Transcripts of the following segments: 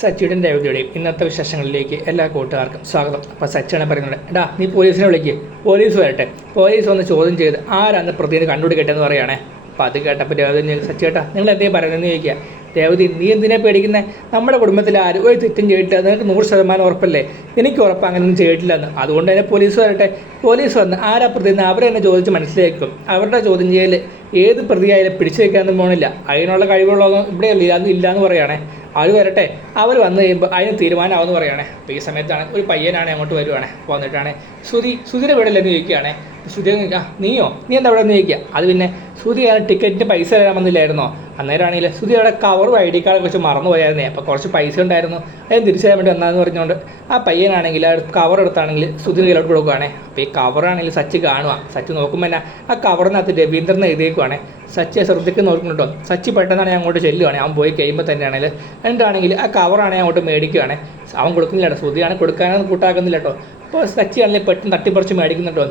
സച്ചിയുടെയും രേവതിയുടെയും ഇന്നത്തെ വിശേഷങ്ങളിലേക്ക് എല്ലാ കൂട്ടുകാർക്കും സ്വാഗതം. അപ്പോൾ സച്ചിയാണ് പറയുന്നത്, എടാ നീ പോലീസിനെ വിളിക്ക്, പോലീസ് വരട്ടെ, പോലീസ് വന്ന് ചോദ്യം ചെയ്ത് ആരാന്ന് പ്രതിയെ കണ്ടുപിടിക്കട്ടെ എന്ന് പറയുകയാണേ. അപ്പോൾ അത് കേട്ടപ്പോൾ രേവതി, സച്ചിയേട്ടാ നിങ്ങൾ എന്തേ പറയുന്നതെന്ന് ചോദിക്കുക. രേവതി, നീ എന്തിനാ പേടിക്കുന്നത്? നമ്മുടെ കുടുംബത്തിൽ ആരും ഒരു തെറ്റും ചെയ്തിട്ടില്ല, നിനക്ക് 100% ഉറപ്പല്ലേ? എനിക്ക് ഉറപ്പ് അങ്ങനെയൊന്നും ചെയ്തിട്ടില്ലെന്ന്. അതുകൊണ്ട് തന്നെ പോലീസ് വരട്ടെ. പോലീസ് വന്ന് ആരാ പ്രതിന്ന് അവരെ തന്നെ ചോദിച്ച് മനസ്സിലാക്കും. അവരുടെ ചോദ്യം ചെയ്യൽ ഏത് പ്രതിയായാലും പിടിച്ചു വയ്ക്കാനൊന്നും പോകണില്ല. അതിനുള്ള കഴിവുള്ളതൊന്നും ഇവിടെ ഇല്ലയെന്ന് പറയുകയാണേ. അവർ വരട്ടെ, അവർ വന്നു കഴിയുമ്പോൾ അതിന് തീരുമാനമാവെന്ന് പറയുകയാണേ. അപ്പോൾ ഈ സമയത്താണ് ഒരു പയ്യനാണ് അങ്ങോട്ട് വരുവാണേ. വന്നിട്ടാണ് ശ്രുതിയുടെ വീടില്ലെന്ന് ചോദിക്കുകയാണേ. ശ്രുതി നീയോ, നീ എന്താ അവിടെ നിന്ന് ചോദിക്കുക. അത് പിന്നെ ശ്രുതിയാണ് ടിക്കറ്റിന് പൈസ തരാൻ വന്നില്ലായിരുന്നോ? അന്നേരമാണെങ്കിൽ ശ്രുതി അവിടെ കവറും ID കാർഡൊക്കെ വെച്ച് മറന്നു പോയായിരുന്നേ. അപ്പോൾ കുറച്ച് പൈസ ഉണ്ടായിരുന്നു, അതിന് തിരിച്ചു തരാൻ വേണ്ടി വന്നതെന്ന് പറഞ്ഞുകൊണ്ട് ആ പയ്യനാണെങ്കിൽ ആ കവർ എടുത്താണെങ്കിൽ ശ്രുതി കയ്യിലോട്ട് കൊടുക്കുകയാണേ. അപ്പോൾ ഈ കവറാണെങ്കിൽ സച്ചി കാണുക. സച്ചി നോക്കുമ്പോൾ തന്നെ ആ കവറിനകത്ത് രവീന്ദ്രൻ എഴുതിയേക്കുവാണേ. സച്ചിയെ ശ്രദ്ധിക്ക് നോക്കുന്നുണ്ടോ. സച്ചി പെട്ടെന്നാണ് ഞാൻ അങ്ങോട്ട് ചെല്ലുവാണേ. അവൻ പോയി കഴിയുമ്പോൾ തന്നെയാണെങ്കിൽ എന്നിട്ടാണെങ്കിൽ ആ കവറാണെങ്കിൽ അങ്ങോട്ട് മേടിക്കുകയാണേ. അവൻ കൊടുക്കുന്നില്ല കേട്ടോ, ശ്രുതിയാണ് കൊടുക്കാനൊന്നും കൂട്ടാക്കുന്നില്ല കേട്ടോ. അപ്പോൾ സച്ചിയാണെങ്കിൽ പെട്ടെന്ന് തട്ടിപ്പറിച്ച് മേടിക്കുന്നുണ്ടോ.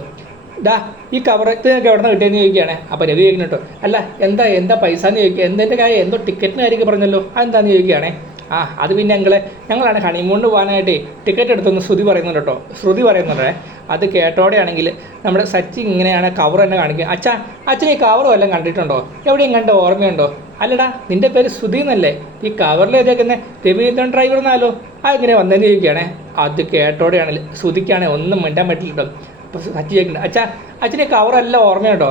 ഈ കവർ ഇത് നിങ്ങൾക്ക് എവിടെ നിന്ന് കിട്ടിയെന്ന് ചോദിക്കുകയാണേ. അപ്പോൾ രവി ചോദിക്കുന്നുണ്ടോ, അല്ല എന്താ പൈസ എന്ന് ചോദിക്കുക. എന്തിൻ്റെ കാര്യം, എന്തോ ടിക്കറ്റിന് കാര്യമൊക്കെ പറഞ്ഞല്ലോ, അതെന്താണെന്ന് ചോദിക്കുകയാണേ. അത് പിന്നെ ഞങ്ങളാണ് ഹണിമൂണിന് പോകാനായിട്ട് ടിക്കറ്റ് എടുത്തൊന്ന് ശ്രുതി പറയുന്നുണ്ട്. അത് കേട്ടോടെയാണെങ്കിൽ നമ്മുടെ സച്ചി ഇങ്ങനെയാണ് കവർ തന്നെ കാണിക്കുക. അച്ഛൻ ഈ കവർ വല്ലതും കണ്ടിട്ടുണ്ടോ, എവിടെയും കണ്ട ഓർമ്മയുണ്ടോ? അല്ലടാ, നിൻ്റെ പേര് ശ്രുതി എന്നല്ലേ, ഈ കവറിൽ എഴുതിയേക്കുന്നത് രവീന്ദ്രൻ ഡ്രൈവർ എന്നാലോ, ഇങ്ങനെ വന്നതെന്ന് ചോദിക്കുകയാണേ. അത് കേട്ടോടെയാണെങ്കിൽ ശ്രുതിക്കാണെങ്കിൽ ഒന്നും മിണ്ടാൻ പറ്റില്ലട്ടോ. അപ്പോൾ സച്ചി ചോദിക്കുന്നുണ്ട്, അച്ഛന് ഈ കവറെല്ലാം ഓർമ്മയുണ്ടോ?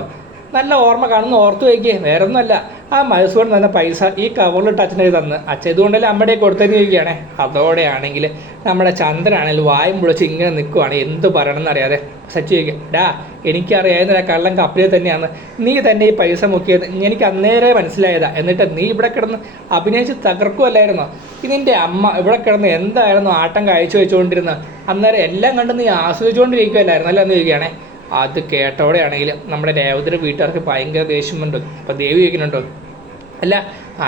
നല്ല ഓർമ്മ കാണുന്ന ഓർത്ത് വയ്ക്കുക, വേറെ ഒന്നുമല്ല. ആ മൈസൂരിൽ തന്നെ പൈസ ഈ കവറിലിട്ട് അച്ഛനെ തന്ന് അച്ഛൻ ഇതുകൊണ്ടല്ലേ അമ്മയുടെ കൊടുത്തതെന്ന് ചോദിക്കുകയാണേ. അതോടെയാണെങ്കിൽ നമ്മുടെ ചന്ദ്രനാണെങ്കിൽ വായും പൊളിച്ച് ഇങ്ങനെ നിൽക്കുവാണ്, എന്ത് പറയണമെന്ന് അറിയാതെ. സച്ചി ചോദിക്കുക, എനിക്കറിയാവുന്ന കള്ളം കപ്പലിൽ തന്നെയാണ്, നീ തന്നെ ഈ പൈസ മുക്കിയത് എനിക്ക് അന്നേരെ മനസ്സിലായതാ. എന്നിട്ട് നീ ഇവിടെ കിടന്ന് അഭിനയിച്ച് തകർക്കുമല്ലായിരുന്നോ? ഇതിൻ്റെ അമ്മ ഇവിടെ കിടന്ന് എന്തായിരുന്നു ആട്ടം കാഴ്ച വെച്ചുകൊണ്ടിരുന്നത്? അന്നേരം എല്ലാം കണ്ട് നീ ആസ്വദിച്ചുകൊണ്ടിരിക്കുമല്ലായിരുന്നു അല്ല എന്ന് ചോദിക്കുകയാണേ. അത് കേട്ടോടെയാണെങ്കിൽ നമ്മുടെ രേവതിയുടെ വീട്ടുകാർക്ക് ഭയങ്കര ദേഷ്യമുണ്ട്. അപ്പോൾ ദേവി ചോദിക്കുന്നുണ്ടോ, അല്ല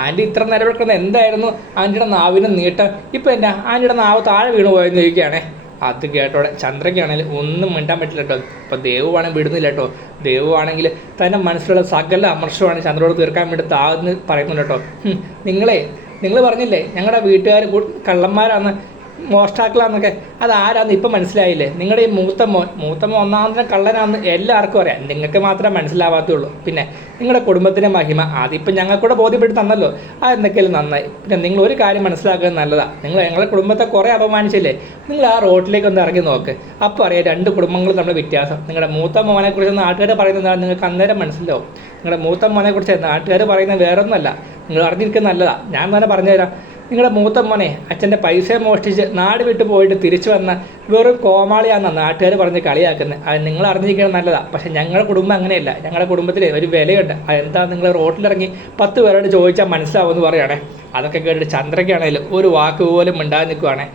ആൻറ്റി ഇത്ര നേരം കിടക്കുന്ന എന്തായിരുന്നു ആൻറ്റിയുടെ നാവിന് നീട്ടം, ഇപ്പം എന്നാ ആൻറ്റിയുടെ നാവ് താഴെ വീണ് പോയെന്ന് ചോദിക്കുകയാണേ. അത് കേട്ടോടെ ചന്ദ്രയ്ക്കാണെങ്കിൽ ഒന്നും മിണ്ടാൻ പറ്റില്ല കേട്ടോ. അപ്പോൾ ദേവുവാണെങ്കിൽ വിടുന്നില്ല കേട്ടോ. ദേവുവാണെങ്കിൽ തൻ്റെ മനസ്സിലുള്ള സകല അമർഷമാണ് ചന്ദ്രനോട് തീർക്കാൻ വേണ്ടി താഴ്ന്ന് പറയുന്നുണ്ട് കേട്ടോ. നിങ്ങൾ പറഞ്ഞില്ലേ ഞങ്ങളുടെ വീട്ടുകാർ കള്ളന്മാരാന്ന്, മോഷ്ടാക്കളാന്നൊക്കെ, അതാരാന്ന് ഇപ്പം മനസ്സിലായില്ലേ? നിങ്ങളുടെ ഈ മൂത്ത മോൻ ഒന്നാമത്തെ കള്ളനാന്ന് എല്ലാവർക്കും അറിയാം, നിങ്ങൾക്ക് മാത്രമേ മനസ്സിലാവാത്തുള്ളൂ. പിന്നെ നിങ്ങളുടെ കുടുംബത്തിൻ്റെ മഹിമ അതിപ്പം ഞങ്ങൾക്കൂടെ ബോധ്യപ്പെടുത്തി തന്നല്ലോ, എന്തൊക്കെയാലും നന്നായി. പിന്നെ നിങ്ങൾ ഒരു കാര്യം മനസ്സിലാക്കുന്നത് നല്ലതാണ്, നിങ്ങൾ ഞങ്ങളുടെ കുടുംബത്തെ കുറേ അപമാനിച്ചില്ലേ, നിങ്ങൾ ആ റോഡിലേക്ക് ഒന്ന് ഇറങ്ങി നോക്ക്, അപ്പോൾ അറിയാം രണ്ട് കുടുംബങ്ങളും നമ്മുടെ വ്യത്യാസം. നിങ്ങളുടെ മൂത്ത മോനെക്കുറിച്ച് നാട്ടുകാർ പറയുന്നതാണ് നിങ്ങൾക്ക് അന്നേരം മനസ്സിലാവും. നിങ്ങളുടെ മൂത്ത മോനെക്കുറിച്ച് നാട്ടുകാർ പറയുന്നത് വേറൊന്നുമല്ല, നിങ്ങൾ അറിഞ്ഞിരിക്കുന്നത് നല്ലതാണ്. ഞാൻ തന്നെ പറഞ്ഞുതരാം. നിങ്ങളുടെ മൂത്ത മോനെ അച്ഛൻ്റെ പൈസ മോഷ്ടിച്ച് നാട് വിട്ട് പോയിട്ട് തിരിച്ചു വന്ന വെറും കോമാളിയാണെന്നാണ് നാട്ടുകാർ പറഞ്ഞ് കളിയാക്കുന്നത്. അത് നിങ്ങൾ അറിഞ്ഞിരിക്കുന്നത് നല്ലതാണ്. പക്ഷേ ഞങ്ങളുടെ കുടുംബം അങ്ങനെയല്ല. ഞങ്ങളുടെ കുടുംബത്തിൽ ഒരു വിലയുണ്ട്. അതെന്താ നിങ്ങൾ റോട്ടിലിറങ്ങി 10 പേരോട് ചോദിച്ചാൽ മനസ്സിലാവുമെന്ന് പറയുകയാണേ. അതൊക്കെ കേട്ടിട്ട് ചന്ദ്രയ്ക്കാണെങ്കിലും ഒരു വാക്ക് പോലും മിണ്ടാതെ നിൽക്കുവാണേ.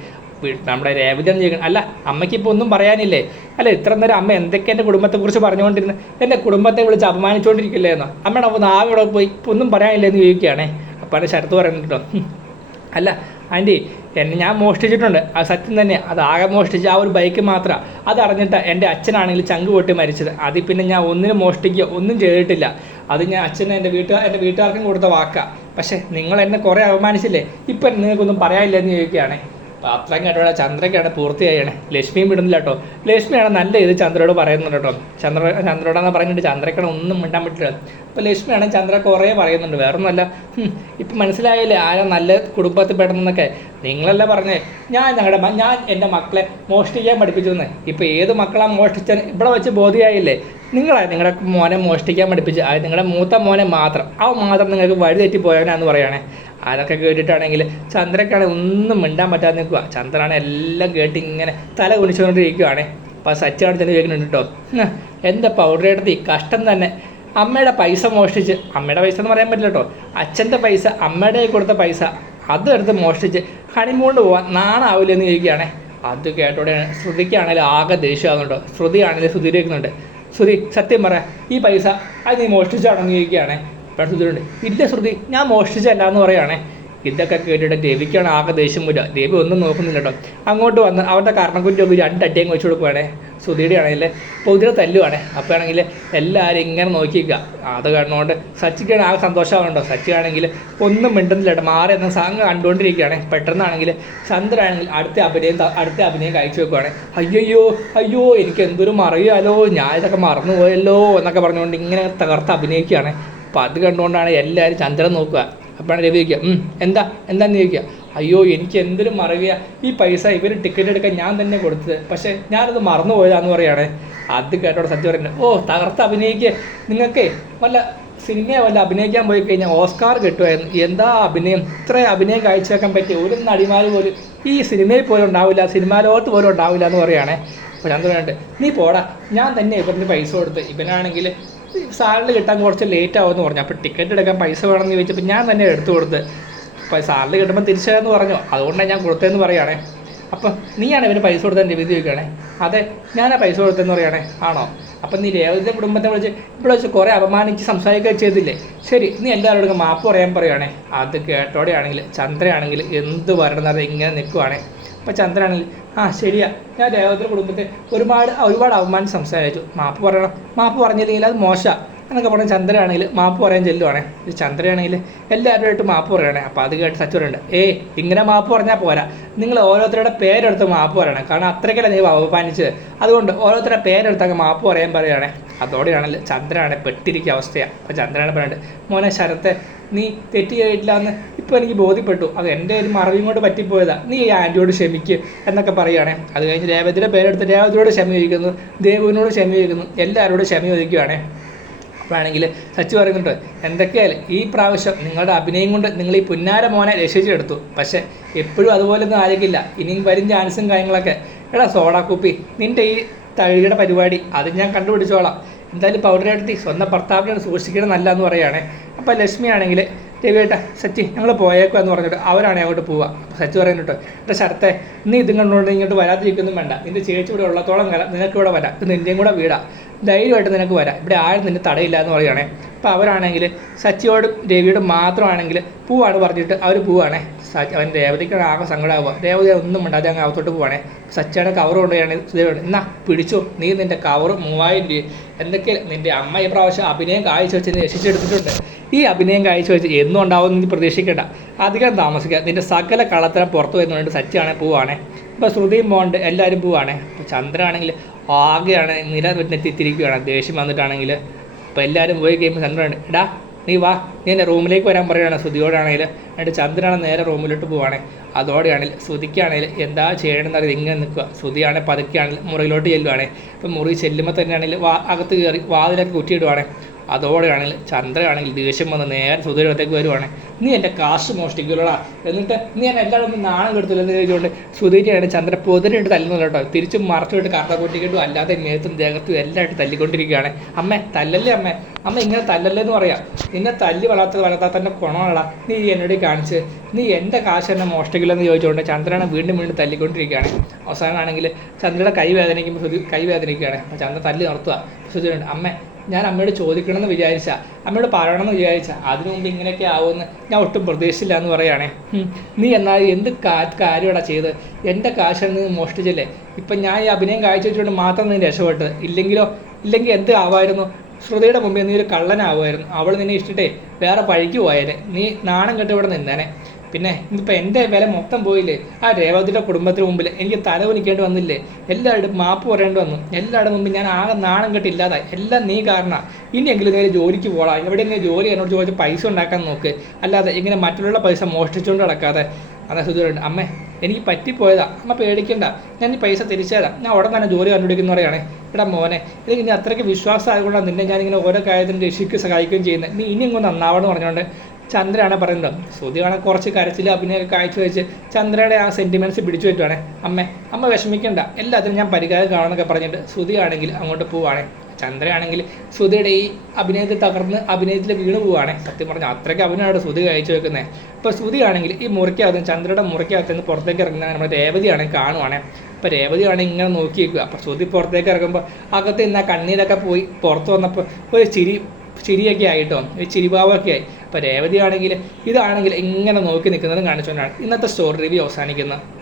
നമ്മുടെ രേവതി ചോദിക്കണം, അല്ല അമ്മയ്ക്ക് ഇപ്പോൾ ഒന്നും പറയാനില്ലേ? അല്ല ഇത്ര നേരം അമ്മ എന്തൊക്കെ എൻ്റെ കുടുംബത്തെക്കുറിച്ച് പറഞ്ഞുകൊണ്ടിരുന്നത്, എൻ്റെ കുടുംബത്തെ വിളിച്ച് അപമാനിച്ചുകൊണ്ടിരിക്കില്ലേന്നോ? അമ്മയുടെ നാവിവിടെ പോയി ഇപ്പോൾ ഒന്നും പറയാനില്ലെന്ന് ചോദിക്കുകയാണേ. അപ്പോൾ എൻ്റെ ശരത്ത് പറയുന്നുണ്ടോ, അല്ല ആൻറ്റി ഞാൻ മോഷ്ടിച്ചിട്ടുണ്ട്, അത് സത്യം തന്നെ. അത് ആകെ മോഷ്ടിച്ച് ആ ഒരു ബൈക്ക് മാത്രമാണ്. അതറിഞ്ഞിട്ട് എൻ്റെ അച്ഛനാണെങ്കിൽ ചങ്ക് പൊട്ടി മരിച്ചത്. അതിൽ പിന്നെ ഞാൻ ഒന്നിനും മോഷ്ടിക്കുക ഒന്നും ചെയ്തിട്ടില്ല. അത് ഞാൻ അച്ഛനെ എൻ്റെ വീട്ടുകാർക്കും കൊടുത്ത വാക്കാണ്. പക്ഷേ നിങ്ങൾ എന്നെ കുറേ അപമാനിച്ചില്ലേ, ഇപ്പം നിങ്ങൾക്കൊന്നും പറയാനില്ലെന്ന് ചോദിക്കുകയാണേ. അപ്പോൾ അത്രയും കേട്ടോടെ ചന്ദ്രയ്ക്കാണ് പൂർത്തിയായാണ്. ലക്ഷ്മിയും വിടുന്നില്ല കേട്ടോ. ലക്ഷ്മിയാണ് നല്ല ഇത് ചന്ദ്രയോട് പറയുന്നുണ്ട് കേട്ടോ. ചന്ദ്രയോടാന്ന് പറഞ്ഞിട്ട് ചന്ദ്രയ്ക്കാണ് ഒന്നും മിണ്ടാൻ പറ്റില്ല. അപ്പോൾ ലക്ഷ്മിയാണ് ചന്ദ്ര കുറേ പറയുന്നുണ്ട്, വേറൊന്നുമല്ല, ഇപ്പം മനസ്സിലായില്ലേ ആരാ നല്ല കുടുംബത്തിൽ പെടുന്നതെന്നൊക്കെ. നിങ്ങളല്ല പറഞ്ഞേ ഞാൻ എൻ്റെ മക്കളെ മോഷ്ടിക്കാൻ പഠിപ്പിച്ചെന്ന്. ഇപ്പോൾ ഏത് മക്കളാണ് മോഷ്ടിച്ചാൽ ഇവിടെ വെച്ച് ബോധ്യമായില്ലേ? നിങ്ങളുടെ മോനെ മോഷ്ടിക്കാൻ പഠിപ്പിച്ച്, അത് നിങ്ങളുടെ മൂത്ത മോനെ മാത്രം നിങ്ങൾക്ക് വഴി തെറ്റിപ്പോയവനാന്ന് പറയുകയാണേ. അതൊക്കെ കേട്ടിട്ടാണെങ്കിൽ ചന്ദ്രക്കാണ് ഒന്നും മിണ്ടാൻ പറ്റാതെ നിൽക്കുക. ചന്ദ്രനാണ് എല്ലാം കേട്ട് ഇങ്ങനെ തല കുനിച്ചുകൊണ്ടിരിക്കുകയാണേ. അപ്പോൾ സച്ചിയാണ് ചെന്ന് ചോദിക്കുന്നുണ്ട് കേട്ടോ, എന്താ പൗഡർ എടുത്തി കഷ്ടം തന്നെ, അമ്മയുടെ പൈസ മോഷ്ടിച്ച്, അമ്മയുടെ പൈസ എന്ന് പറയാൻ പറ്റില്ല കേട്ടോ, അച്ഛൻ്റെ പൈസ അമ്മയുടെ കൊടുത്ത പൈസ അതെടുത്ത് മോഷ്ടിച്ച് ഹണിമൂണിന് പോകാൻ നാണാവില്ലെന്ന് ചോദിക്കുകയാണേ. അത് കേട്ടോടെയാണ് ശ്രുതിക്കാണെങ്കിൽ ആകെ ദേഷ്യമാകുന്നുണ്ടോ. ശ്രുതിയാണെങ്കിൽ ശ്രുതി ചോദിക്കുന്നുണ്ട്, ശ്രുതി സത്യം പറ, ഈ പൈസ അത് നീ മോഷ്ടിച്ചാണെന്ന് ചോദിക്കുകയാണേ. അപ്പോൾ ശ്രുതിയുണ്ട്, ഇല്ല ശ്രുതി ഞാൻ മോഷ്ടിച്ചല്ല എന്ന് പറയുകയാണേ. ഇതൊക്കെ കേട്ടിട്ട് രവിക്കാണ് ആകെ ദേഷ്യം വരിക. രവി ഒന്നും നോക്കുന്നില്ല കേട്ടോ. അങ്ങോട്ട് വന്ന് അവരുടെ കർണക്കുറ്റി ഒക്കെ 2 അടിയും വെച്ച് കൊടുക്കുവാണേ. സുധീയുടെ ആണെങ്കിൽ പൊതിരെ തല്ലുവാണേ. അപ്പോൾ ആണെങ്കിൽ എല്ലാവരും ഇങ്ങനെ നോക്കിയിരിക്കുക. അത് കണ്ടുകൊണ്ട് സച്ചിക്കാണ് ആകെ സന്തോഷമാകുന്നുണ്ടോ. സച്ചി ആണെങ്കിൽ ഒന്നും മിണ്ടുന്നില്ല കേട്ടോ. മാറി എന്ന സാങ് കണ്ടുകൊണ്ടിരിക്കുകയാണ്. പെട്ടെന്നാണെങ്കിൽ ചന്ദ്രനാണെങ്കിൽ അടുത്ത അഭിനയം കഴിച്ചു വെക്കുവാണ്. അയ്യോ എനിക്ക് എന്തൊരു മറിയാലോ, ഞാൻ ഇതൊക്കെ മറന്നുപോയല്ലോ എന്നൊക്കെ പറഞ്ഞുകൊണ്ട് ഇങ്ങനെ തകർത്ത് അഭിനയിക്കുകയാണ്. അപ്പോൾ അത് കണ്ടുകൊണ്ടാണ് എല്ലാവരും ചന്ദ്രൻ നോക്കുക. അപ്പോഴാണ് രവി ചോദിക്കുക എന്താന്ന് ചോദിക്കുക. അയ്യോ എനിക്ക് എന്തൊരു മറവിയ, ഈ പൈസ ഇവർ ടിക്കറ്റ് എടുക്കാൻ ഞാൻ തന്നെ കൊടുത്തത്, പക്ഷേ ഞാനത് മറന്നുപോയതാന്ന് പറയുകയാണേ. അത് കേട്ടോടെ സത്യം പറയുന്നത്, തകർത്ത് അഭിനയിക്കുക, നിങ്ങൾക്ക് വല്ല സിനിമയെ വല്ല അഭിനയിക്കാൻ പോയി കഴിഞ്ഞാൽ ഓസ്കാർ കിട്ടുമായിരുന്നു. എന്താ അഭിനയം, ഇത്ര അഭിനയം കാഴ്ചവെക്കാൻ പറ്റിയ ഒരു നടിമാർ പോലും ഈ സിനിമയിൽ പോലും ഉണ്ടാവില്ല, സിനിമാ ലോകത്ത് പോലും ഉണ്ടാവില്ല എന്ന് പറയുകയാണേ. അപ്പോൾ ചന്ദ്രനായിട്ട് നീ പോടാ, ഞാൻ തന്നെ ഇവരിന് പൈസ കൊടുത്ത്, ഇവനാണെങ്കിൽ സാലറി കിട്ടാൻ കുറച്ച് ലേറ്റ് ആവുമെന്ന് പറഞ്ഞു. അപ്പോൾ ടിക്കറ്റ് എടുക്കാൻ പൈസ വേണമെന്ന് ചോദിച്ചപ്പോൾ ഞാൻ തന്നെ എടുത്തു കൊടുത്ത്, അപ്പോൾ സാലറി കിട്ടുമ്പോൾ തിരിച്ചതെന്ന് പറഞ്ഞു, അതുകൊണ്ടാണ് ഞാൻ കൊടുത്തതെന്ന് പറയുകയാണേ. അപ്പം നീയാണ് ഇവന് പൈസ കൊടുത്തതെന്ന് രവി ചോദിക്കുകയാണേ. അതെ, ഞാനാ പൈസ കൊടുത്തതെന്ന് പറയുകയാണേ. ആണോ? അപ്പം നീ രേവതിയുടെ കുടുംബത്തെ വിളിച്ച് ഇവിടെ വെച്ച് കുറേ അപമാനിച്ച് സംസാരിക്കുകയൊക്കെ ചെയ്തില്ലേ, ശരി നീ എല്ലാവരോടും മാപ്പ് പറയാൻ പറയുകയാണേ. അത് കേട്ടോടെയാണെങ്കിൽ ചന്ദ്രയാണെങ്കിൽ എന്ത് വരണമെന്നറിയാതെ ഇങ്ങനെ നിൽക്കുവാണേ. അപ്പോൾ ചന്ദ്രനാണെങ്കിൽ ശരിയാ, ഞാൻ രേവതിയുടെ കുടുംബത്തെ ഒരുപാട് അപമാനിച്ച് സംസാരിച്ചു, മാപ്പ് പറഞ്ഞില്ലെങ്കിൽ അത് മോശമാണ് എന്നൊക്കെ പറഞ്ഞ് ചന്ദ്രയാണെങ്കിൽ മാപ്പ് പറയാൻ ചെല്ലുവാണേ. ഇത് ചന്ദ്രയാണെങ്കിൽ എല്ലാവരുമായിട്ട് മാപ്പ് പറയണേ. അപ്പോൾ അത് കേട്ട് സച്ചു പറയുന്നുണ്ട്, ഇങ്ങനെ മാപ്പ് പറഞ്ഞാൽ പോരാ, നിങ്ങൾ ഓരോരുത്തരുടെ പേരെടുത്ത് മാപ്പ് പറയണം, കാരണം അത്രയ്ക്കല്ല നീ അപമാനിച്ചത്, അതുകൊണ്ട് ഓരോരുത്തരുടെ പേരെടുത്തൊക്കെ മാപ്പ് പറയാൻ പറയുകയാണേ. അതോടെയാണെങ്കിൽ ചന്ദ്രനാണ് പെട്ടിരിക്കുക അവസ്ഥയാണ്. അപ്പോൾ ചന്ദ്രനാണ് പറയുന്നത്, മോനെ ശരത്തെ, നീ തെറ്റ് ചെയ്തിട്ടില്ല എന്ന് ഇപ്പോൾ എനിക്ക് ബോധ്യപ്പെട്ടു, അത് എൻ്റെ ഒരു മറവിയും കൊണ്ട് പറ്റിപ്പോയതാണ്, നീ ഈ ആൻറ്റിയോട് ക്ഷമിക്കുക എന്നൊക്കെ പറയുകയാണേ. അത് കഴിഞ്ഞ് രേവതിയുടെ പേരെടുത്ത് രേവതിയോട് ക്ഷമ ചോദിക്കുന്നു, ദേവുവിനോട് ക്ഷമ ചോദിക്കുന്നു, എല്ലാവരോടും ക്ഷമ ചോദിക്കുകയാണേ. അപ്പോഴാണെങ്കിൽ സച്ചു പറയുന്നുണ്ട്, എന്തൊക്കെയായാലും ഈ പ്രാവശ്യം നിങ്ങളുടെ അഭിനയം കൊണ്ട് നിങ്ങൾ ഈ പുന്നാര മോനെ രക്ഷിച്ചെടുത്തു, പക്ഷേ എപ്പോഴും അതുപോലൊന്നും ആയിരിക്കില്ല, ഇനിയും വരും ചാൻസും കാര്യങ്ങളൊക്കെ. എടാ സോഡാക്കുപ്പി, നിൻ്റെ ഈ തഴിയുടെ പരിപാടി അത് ഞാൻ കണ്ടുപിടിച്ചോളാം, എന്തായാലും പൗഡറെടുത്തി സ്വന്തം ഭർത്താവിനെ സൂക്ഷിക്കണം നല്ല എന്ന് പറയുകയാണേ. അപ്പോൾ ലക്ഷ്മി ആണെങ്കിൽ രവിയേട്ടാ സച്ചി ഞങ്ങൾ പോയേക്കുക എന്ന് പറഞ്ഞിട്ട് അവരാണ് അങ്ങോട്ട് പോവുക. അപ്പോൾ സച്ചു പറയുന്നുണ്ട്, എൻ്റെ ശരത്തെ, നീ ഇതും കണ്ടുകൊണ്ട് ഇങ്ങോട്ട് വരാതിരിക്കൊന്നും വേണ്ട, നിൻ്റെ ചേച്ചി ഇവിടെ ഉള്ളത്തോളം കാലം നിനക്ക് ഇവിടെ വരാം, ഇത് നിൻ്റെയും കൂടെ വീടാ, ധൈര്യമായിട്ട് നിനക്ക് വരാം, ഇവിടെ ആരും നിന്നെ തടയില്ല എന്ന് പറയുകയാണേ. അപ്പോൾ അവരാണെങ്കിൽ സച്ചിയോടും രവിയോടും മാത്രമാണെങ്കിൽ പൂവാണ് പറഞ്ഞിട്ട് അവർ പോവുകയാണേ. അവൻ രേവതിക്കാണ് ആകെ സങ്കടമാവുക. രേവതി ഒന്നും ഉണ്ടാതെ അങ്ങ് അകത്തോട്ട് പോവാണേ. സച്ചിയുടെ കവർ കൊണ്ടുപോയാണ് സുധീരോട്, എന്നാ പിടിച്ചോ, നീ നിൻ്റെ കവർ 3000 രൂപ, എന്തൊക്കെ നിൻ്റെ അമ്മ ഈ പ്രാവശ്യം അഭിനയം കാഴ്ച വെച്ച് രക്ഷിച്ചെടുത്തിട്ടുണ്ട്, ഈ അഭിനയം കാഴ്ച വെച്ച് എന്നും ഉണ്ടാവും നീ പ്രതീക്ഷിക്കേണ്ട, അധികം താമസിക്കുക, നിൻ്റെ സകല കളത്തരം പുറത്തു വരുന്നുണ്ട്. സച്ചിയാണെ പോവാണേ. ഇപ്പോൾ ശ്രുതിയും പോണ്ട് എല്ലാവരും പോവാണേ. അപ്പോൾ ചന്ദ്രനാണെങ്കിൽ ആകെയാണ് നിലനിർത്തിത്തിരിക്കുകയാണ് ദേഷ്യം വന്നിട്ടാണെങ്കിൽ. അപ്പോൾ എല്ലാവരും പോയി കഴിയുമ്പോൾ ചന്ദ്രനുണ്ട്, എടാ നീ വാ, നീ എൻ്റെ റൂമിലേക്ക് വരാൻ പറയുകയാണ് ശ്രുതിയോടാണെങ്കിൽ. എന്നിട്ട് ചന്ദ്രനാണ് നേരെ റൂമിലോട്ട് പോവുകയാണെ. അതോടെയാണെങ്കിൽ ശ്രുതിക്കാണെങ്കിൽ എന്താ ചെയ്യണമെന്ന് അറിയാം ഇങ്ങനെ നിൽക്കുക. ശ്രുതിയാണെങ്കിൽ പതുക്കെയാണെങ്കിൽ മുറിയിലോട്ട് ചെല്ലുവാണേ. ഇപ്പം മുറി ചെല്ലുമ്പോൾ തന്നെയാണെങ്കിൽ അകത്ത് കയറി വാതിലൊക്കെ കുറ്റിയിടുവാണേ. അതോടെയാണെങ്കിൽ ചന്ദ്രയാണെങ്കിൽ ദേഷ്യം വന്ന് നേരെ ശ്രുതിയുടെ അടുത്തേക്ക് വരുവാണ്, നീ എൻ്റെ കാശ് മോഷ്ടിക്കുള്ളടാ, എന്നിട്ട് നീ എന്നെ എല്ലാവരും ഒന്ന് നാണം കെടുത്തില്ലെന്ന് ചോദിച്ചുകൊണ്ട് ശ്രുതിയാണ് ചന്ദ്ര പൊതിരിട്ട് തല്ലുന്നത് കേട്ടോ. തിരിച്ചും മറച്ചുവിട്ട് കറക്ക കൂട്ടിക്കിട്ടും അല്ലാതെ മേത്തും ദേഹത്തും എല്ലായിട്ട് തല്ലിക്കൊണ്ടിരിക്കുകയാണ്. അമ്മേ തല്ലല്ലേ, അമ്മ ഇങ്ങനെ തല്ലല്ലേ എന്ന് പറയാം, നിന്നെ തല്ലി വളർത്താൻ തന്നെ ഗുണമാണടാ നീ എന്നോട് കാണിച്ച്, നീ എൻ്റെ കാശ് എന്നെ മോഷ്ടിക്കില്ലെന്ന് ചോദിച്ചുകൊണ്ട് ചന്ദ്രനെ വീണ്ടും തല്ലിക്കൊണ്ടിരിക്കുകയാണ്. അവസാനമാണെങ്കിൽ ചന്ദ്രയുടെ കൈ വേദനിക്കുമ്പോൾ ശ്രുതി കൈ വേദനിക്കുകയാണ്. അപ്പോൾ ചന്ദ്ര തല്ലി നിർത്തുക. ശ്രുതിയുണ്ട്, അമ്മേ ഞാൻ അമ്മയോട് ചോദിക്കണമെന്ന് വിചാരിച്ചാൽ, അമ്മയോട് പറയണമെന്ന് വിചാരിച്ചാൽ, അതിനു മുമ്പ് ഇങ്ങനെയൊക്കെ ആവുമെന്ന് ഞാൻ ഒട്ടും പ്രതീക്ഷിച്ചില്ല എന്ന് പറയുകയാണേ. നീ എന്നാൽ എന്ത് കാര്യമാടാ ചെയ്ത്, എൻ്റെ കാശാണ് നീ മോഷ്ടിച്ചില്ലേ, ഇപ്പം ഞാൻ ഈ അഭിനയം കാഴ്ച വെച്ചുകൊണ്ട് മാത്രം നീ രക്ഷപ്പെട്ടത്, ഇല്ലെങ്കിൽ എന്ത് ആവായിരുന്നു, ശ്രുതിയുടെ മുമ്പിൽ നീ ഒരു കള്ളനാവുമായിരുന്നു, അവൾ നിന്നെ ഇഷ്ടത്തെ വേറെ പഴിക്ക് പോയാലേ, നീ നാണം കെട്ട് ഇവിടെ നിന്നേനെ. പിന്നെ ഇന്നിപ്പോൾ എൻ്റെ വില മൊത്തം പോയില്ലേ, ആ രേവതിയുടെ കുടുംബത്തിന് മുമ്പിൽ എനിക്ക് തലകുനിക്കേണ്ടി വന്നില്ലേ, എല്ലാവരും മാപ്പ് പറയേണ്ടി വന്നു, എല്ലാവരുടെ മുമ്പിൽ ഞാൻ ആകെ നാണം കെട്ടില്ലാതായി, എല്ലാം നീ കാരണമാണ്. ഇനിയെങ്കിലും നേരെ ജോലിക്ക് പോകാം, എവിടെയെങ്കിലും ജോലി എന്നോട് ചോദിച്ച് പൈസ ഉണ്ടാക്കാൻ നോക്ക്, അല്ലാതെ ഇങ്ങനെ മറ്റുള്ള പൈസ മോഷ്ടിച്ചുകൊണ്ട് നടക്കാതെ. അതാ സുധീറുണ്ട്, അമ്മേ എനിക്ക് പറ്റിപ്പോയതാ, അമ്മ പേടിക്കണ്ട, ഞാൻ ഈ പൈസ തിരിച്ചു തരാം, ഞാൻ ഉടൻ തന്നെ ജോലി കണ്ടുപിടിക്കുന്ന പറയുകയാണേ. എടാ മോനെ, എനിക്ക് ഇനി അത്രയ്ക്ക് വിശ്വാസം ആയതുകൊണ്ടാണ് നിന്നെ ഞാനിങ്ങനെ ഓരോ കാര്യത്തിന് രക്ഷിക്കുകയും സഹായിക്കുകയും ചെയ്യുന്നത്, നീ ഇനി ഇങ്ങ് നന്നാവണമെന്ന് പറഞ്ഞുകൊണ്ട് ചന്ദ്രയാണ് പറയുന്നത്. ശ്രുതിയാണ് കുറച്ച് കരച്ചിൽ അഭിനയമൊക്കെ കാഴ്ച വെച്ച് ചന്ദ്രയുടെ ആ സെൻറ്റിമെൻറ്റ്സ് പിടിച്ചു പറ്റുവാണേ. അമ്മ വിഷമിക്കണ്ട, എല്ലാത്തിനും ഞാൻ പരിഹാരം കാണുമെന്നൊക്കെ പറഞ്ഞിട്ട് ശ്രുതിയാണെങ്കിൽ അങ്ങോട്ട് പോവുകയാണേ. ചന്ദ്രയാണെങ്കിൽ ശ്രുതിയുടെ ഈ അഭിനയത്തിൽ തകർന്ന് അഭിനയത്തിൽ വീണ് പോവുകയാണേ. സത്യം പറഞ്ഞാൽ അത്രയ്ക്ക് അഭിനയമാണ് ശ്രുതി കാഴ്ച വെക്കുന്നത്. ഇപ്പോൾ ശ്രുതിയാണെങ്കിൽ ഈ മുറിക്കകത്ത് ചന്ദ്രയുടെ മുറിക്കകത്ത് നിന്ന് പുറത്തേക്ക് ഇറങ്ങുന്ന നമ്മുടെ രേവതിയാണെങ്കിൽ കാണുവാണേ. അപ്പോൾ രേവതിയാണെങ്കിൽ ഇങ്ങനെ നോക്കി വയ്ക്കുക. അപ്പോൾ ശ്രുതി പുറത്തേക്ക് ഇറങ്ങുമ്പോൾ അകത്ത് നിന്ന് ആ കണ്ണീരൊക്കെ പോയി പുറത്ത് വന്നപ്പോൾ ഒരു ചിരിയൊക്കെ ആയിട്ടോ, ഈ ചിരിഭാവമൊക്കെ ആയി. അപ്പോൾ രേവതി ആണെങ്കിൽ ഇതാണെങ്കിൽ ഇങ്ങനെ നോക്കി നിൽക്കുന്നതും കാണിച്ചുകൊണ്ടാണ് ഇന്നത്തെ സ്റ്റോറി റിവ്യൂ അവസാനിക്കുന്നത്.